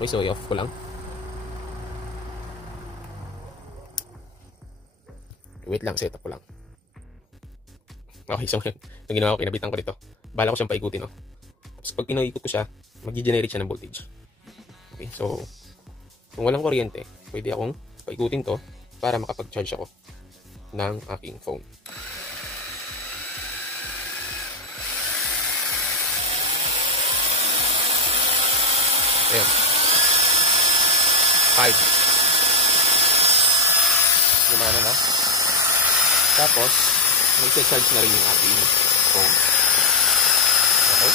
Okay, so i-off ko lang. Wait lang, set up ko lang. Okay, so yung ginawa ko, kinabitan ko dito. Bala ko siyang paikutin, no? Tapos pag pinaikot ko siya, mag-generate siya ng voltage. Okay, so kung walang kuryente, pwede akong paikutin to para makapag-charge ako ng aking phone. Ayan. 5. Gumana na. Tapos, mag-charge na rin yung ating phone. Okay?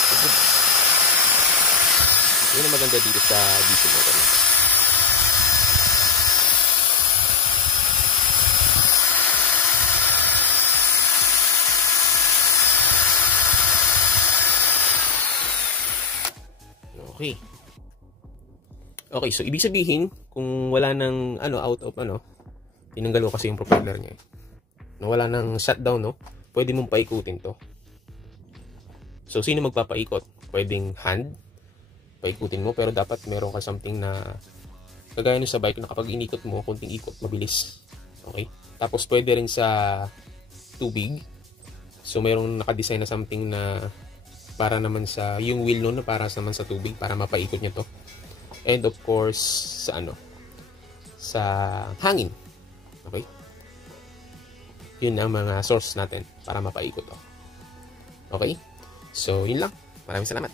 So, good. Yun ang maganda dito sa DC motor. Okay. Okay, so ibig sabihin, kung wala nang out of tinanggal ko kasi yung propeller niya. No, wala nang shutdown, no? Pwede mong paikutin to. So, sino magpapaikot? Pwedeng hand, paikutin mo, pero dapat meron ka something na kagaya nyo sa bike na kapag inikot mo, kunting ikot, mabilis. Okay? Tapos, pwede rin sa tubig. So, mayroong nakadesign na something na para naman sa, yung wheel nun, para naman sa tubig, para mapaikot nyo to. And of course, sa sa hangin. Okay? Yun ang mga source natin para mapaikot to. Okay? So, yun lang. Maraming salamat.